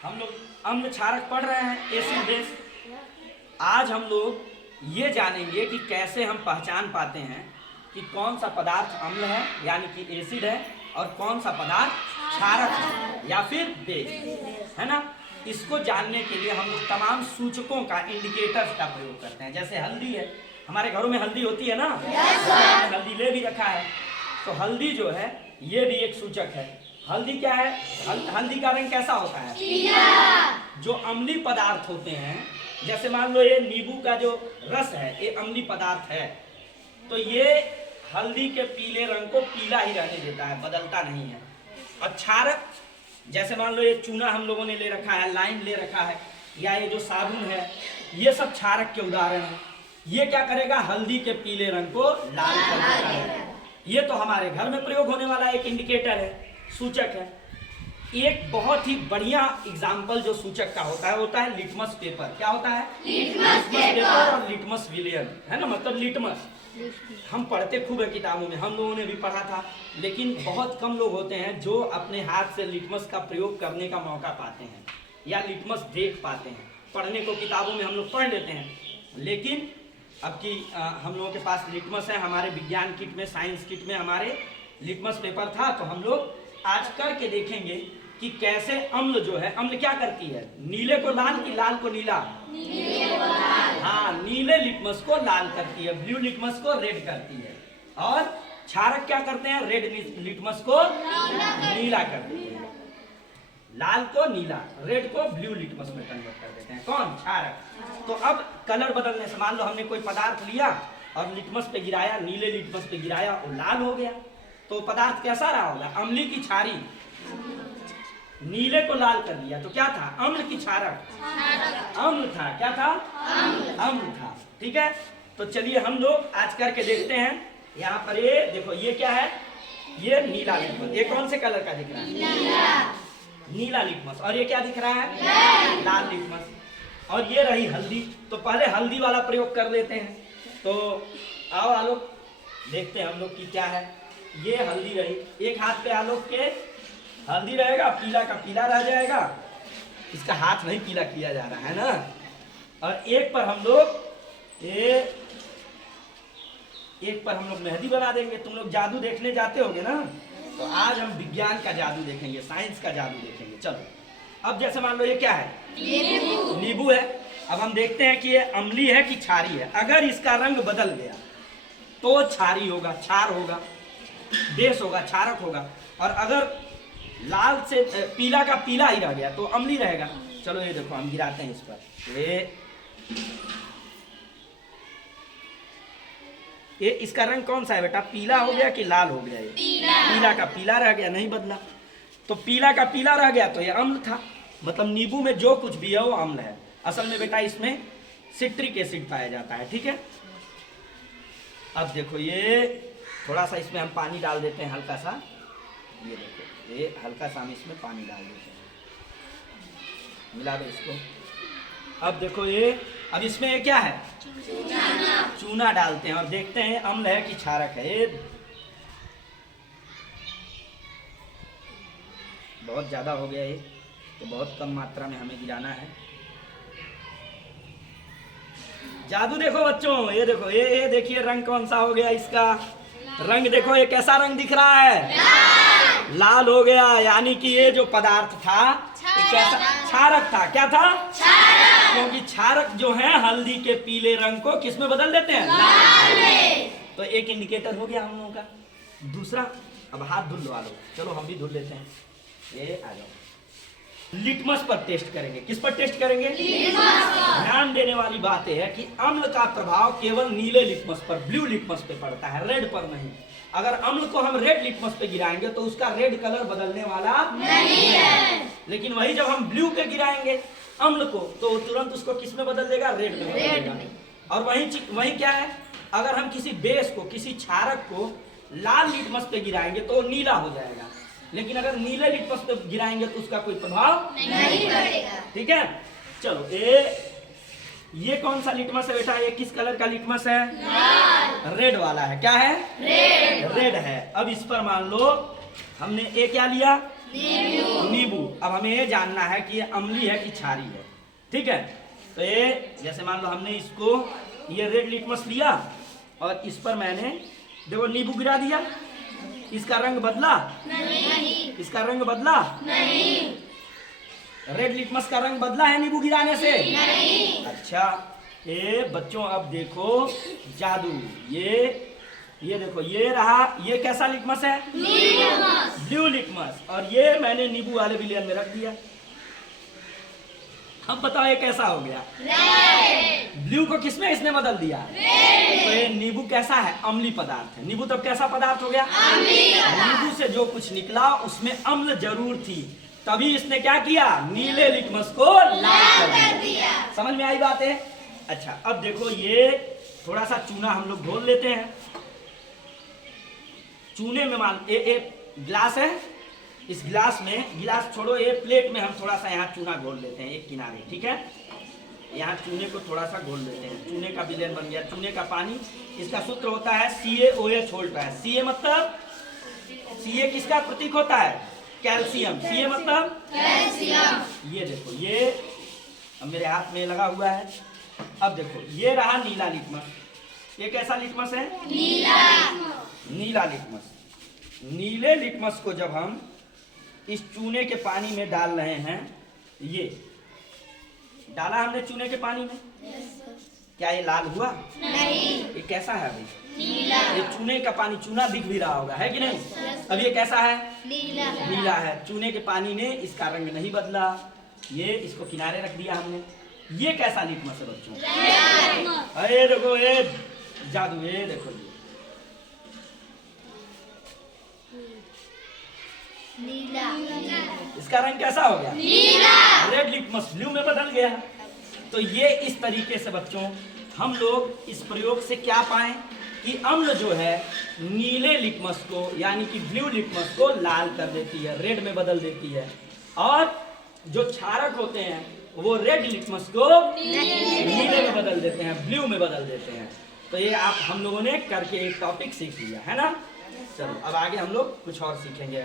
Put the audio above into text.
हम लोग अम्ल क्षारक पढ़ रहे हैं, एसिड बेस। आज हम लोग ये जानेंगे कि कैसे हम पहचान पाते हैं कि कौन सा पदार्थ अम्ल है यानी कि एसिड है और कौन सा पदार्थ क्षारक है या फिर बेस है ना। इसको जानने के लिए हम लोग तमाम सूचकों का, इंडिकेटर्स का प्रयोग करते हैं। जैसे हल्दी है, हमारे घरों में हल्दी होती है ना, हमने हल्दी ले भी रखा है। तो हल्दी जो है ये भी एक सूचक है। हल्दी क्या है? हल्दी का रंग कैसा होता है? पीला। जो अम्लीय पदार्थ होते हैं, जैसे मान लो ये नींबू का जो रस है ये अम्लीय पदार्थ है, तो ये हल्दी के पीले रंग को पीला ही रहने देता है, बदलता नहीं है। और क्षारक, जैसे मान लो ये चूना हम लोगों ने ले रखा है, लाइम ले रखा है, या ये जो साबुन है, ये सब क्षारक के उदाहरण है। ये क्या करेगा? हल्दी के पीले रंग को लाल कर देता है। ये तो हमारे घर में प्रयोग होने वाला एक इंडिकेटर है, सूचक है। एक बहुत ही बढ़िया एग्जाम्पल जो सूचक का होता है लिटमस पेपर। क्या होता है? लिटमस पेपर और लिटमस विलियन, है ना, मतलब लिटमस। हम पढ़ते खूब है किताबों में, हम लोगों ने भी पढ़ा था, लेकिन बहुत कम लोग होते हैं जो अपने हाथ से लिटमस का प्रयोग करने का मौका पाते हैं या लिटमस देख पाते हैं। पढ़ने को किताबों में हम लोग पढ़ लेते हैं, लेकिन अब की हम लोगों के पास लिटमस है। हमारे विज्ञान किट में, साइंस किट में हमारे लिटमस पेपर था, तो हम लोग आज करके देखेंगे कि कैसे अम्ल जो है, अम्ल क्या करती है? नीले को लाल की लाल को नीला? नीले को लाल। हाँ, नीले लिटमस को लाल करती है, ब्लू लिटमस को रेड करती है। और क्षारक क्या करते हैं? रेड लिटमस को नीला कर देते हैं, लाल को नीला, रेड को ब्लू लिटमस में कन्वर्ट कर देते हैं। कौन? क्षारक। तो अब कलर बदलने से, मान लो हमने कोई पदार्थ लिया और लिटमस पे गिराया, नीले लिटमस पे गिराया और लाल हो गया, तो पदार्थ कैसा रहा होगा? अम्ली की क्षारी। नीले को लाल कर दिया तो क्या था? अम्ल की क्षारक, अम्ल था। क्या था? अम्ल था। ठीक है, तो चलिए हम लोग आज करके देखते हैं। यहाँ पर ये देखो, ये क्या है? ये नीला लिटमस। ये कौन से कलर का दिख रहा है? नीला लिटमस। और ये क्या दिख रहा है? लाल लिटमस। और ये रही हल्दी। तो पहले हल्दी वाला प्रयोग कर लेते हैं। तो आओ आलोक, देखते हैं हम लोग की क्या है। ये हल्दी रही, एक हाथ पे आलोक के हल्दी रहेगा, पीला का पीला रह जाएगा। इसका हाथ नहीं पीला किया जा रहा है ना। और एक पर हम लोग मेहंदी बना देंगे। तुम लोग जादू देखने जाते होगे ना, तो आज हम विज्ञान का जादू देखेंगे, साइंस का जादू देखेंगे। चलो, अब जैसे मान लो ये क्या है? नींबू है। अब हम देखते हैं कि ये अम्ली है कि क्षारी है। अगर इसका रंग बदल गया तो क्षारी होगा, क्षार होगा, बेस होगा, क्षारक होगा। और अगर लाल से पीला का पीला ही रह गया तो अम्ली रहेगा। चलो ये देखो, हम गिराते हैं इस पर। ये इसका रंग कौन सा है बेटा? पीला हो गया कि लाल हो गया? ये पीला का पीला रह गया, नहीं बदला। तो पीला का पीला रह गया तो ये अम्ल था। मतलब नींबू में जो कुछ भी है वो अम्ल है। असल में बेटा इसमें सिट्रिक एसिड पाया जाता है। ठीक है, अब देखो ये थोड़ा सा इसमें हम पानी डाल देते हैं, हल्का सा। ये देखो, ये हल्का सा हम इसमें पानी डाल देते हैं, मिला दो इसको। अब देखो ये, अब इसमें ये क्या है? चूना डालते हैं और देखते हैं अम्ल है कि क्षारक है। ये बहुत ज्यादा हो गया, ये तो बहुत कम मात्रा में हमें गिराना है। जादू देखो बच्चों, ये देखो, ये देखिए रंग कौन सा हो गया इसका। रंग देखो, ये कैसा रंग दिख रहा है? लाल हो गया। यानी कि ये जो पदार्थ था ये कैसा? क्षारक था। क्या था? क्षारक। क्योंकि क्षारक जो है हल्दी के पीले रंग को किस में बदल देते हैं? लाल में। तो एक इंडिकेटर हो गया हम लोगों का। दूसरा, अब हाथ धुल लो आलो, चलो हम भी धुल लेते हैं। ये आ जाओ, लिटमस पर टेस्ट करेंगे। किस पर टेस्ट करेंगे? ध्यान देने वाली बात है कि अम्ल का प्रभाव केवल नीले लिटमस पर, ब्लू लिटमस पे पड़ता है, रेड पर नहीं। अगर अम्ल को हम रेड लिटमस पे गिराएंगे तो उसका रेड कलर बदलने वाला नहीं है। लेकिन वही जब हम ब्लू पे गिराएंगे अम्ल को, तो तुरंत उसको किस में बदल देगा? रेड में बदल देगा। और वही क्या है? अगर हम किसी बेस को, किसी क्षारक को लाल लिटमस पे गिराएंगे तो नीला हो जाएगा। लेकिन अगर नीले लिटमस पे गिराएंगे तो उसका कोई प्रभाव नहीं पड़ेगा। ठीक है, चलो ये कौन सा लिटमस है बेटा? ये किस कलर का लिटमस है? रेड वाला है। क्या है? रेड है। अब इस पर मान लो हमने क्या लिया? नींबू। अब हमें ये जानना है कि ये अम्लीय है कि क्षारीय है। ठीक है, तो ये जैसे मान लो हमने इसको ये रेड लिटमस लिया और इस पर मैंने देखो नींबू गिरा दिया, इसका रंग बदला? नहीं। इसका रंग बदला? नहीं। रेड लिटमस का रंग बदला है नींबू गिराने से? नहीं। अच्छा, ये बच्चों अब देखो जादू, ये देखो ये रहा, ये कैसा लिटमस है? Blue litmus. और ये मैंने नींबू वाले विलियन में रख दिया। अब बताओ ये कैसा हो गया? ब्लू को किसमें इसने बदल दिया? तो ये नींबू कैसा है? अम्लीय पदार्थ है। नींबू तब कैसा पदार्थ हो गया? नींबू से जो कुछ निकला उसमें अम्ल जरूर थी, तभी इसने क्या किया? नीले लिटमस को लाल कर दिया। समझ में आई बात है? अच्छा, अब देखो ये थोड़ा सा चूना हम लोग घोल लेते हैं। चूने में मान एक गिलास है, इस गिलास में, गिलास छोड़ो, ये प्लेट में हम थोड़ा सा यहाँ चूना घोल लेते हैं एक किनारे। ठीक है, यहाँ चूने को थोड़ा सा घोल लेते हैं। चूने का विलयन बन गया, चूने का पानी। इसका सूत्र होता है CaOH होता है। Ca मतलब, Ca किसका प्रतीक होता है? कैल्शियम। Ca मतलब कैल्शियम। ये देखो, ये अब मेरे हाथ में लगा हुआ है। अब देखो ये रहा नीला लिटमस। ये कैसा लिटमस है? नीला लिटमस। नीले लिटमस को जब हम इस चूने के पानी में डाल रहे हैं, ये डाला हमने चूने के पानी में, क्या ये लाल हुआ? नहीं। ये कैसा है अभी? नीला। ये चूने का पानी, चूना दिख भी रहा होगा, है कि नहीं? अब ये कैसा है? नीला है। चूने के पानी ने इसका रंग नहीं बदला, ये इसको किनारे रख दिया हमने। ये कैसा लिटमस है बच्चों? अरे देखो ये जादू, ये देखो ये नीला। इसका रंग कैसा हो गया? नीला। रेड लिटमस ब्लू में बदल गया। तो ये इस तरीके से बच्चों हम लोग इस प्रयोग से क्या पाएं कि अम्ल जो है नीले लिटमस को यानी कि ब्लू लिटमस को लाल कर देती है, रेड में बदल देती है, और जो क्षारक होते हैं वो रेड लिटमस को नीले में बदल देते हैं, ब्लू में बदल देते हैं। तो ये आप हम लोगों ने करके एक टॉपिक सीख लिया है ना। चलो अब आगे हम लोग कुछ और सीखेंगे।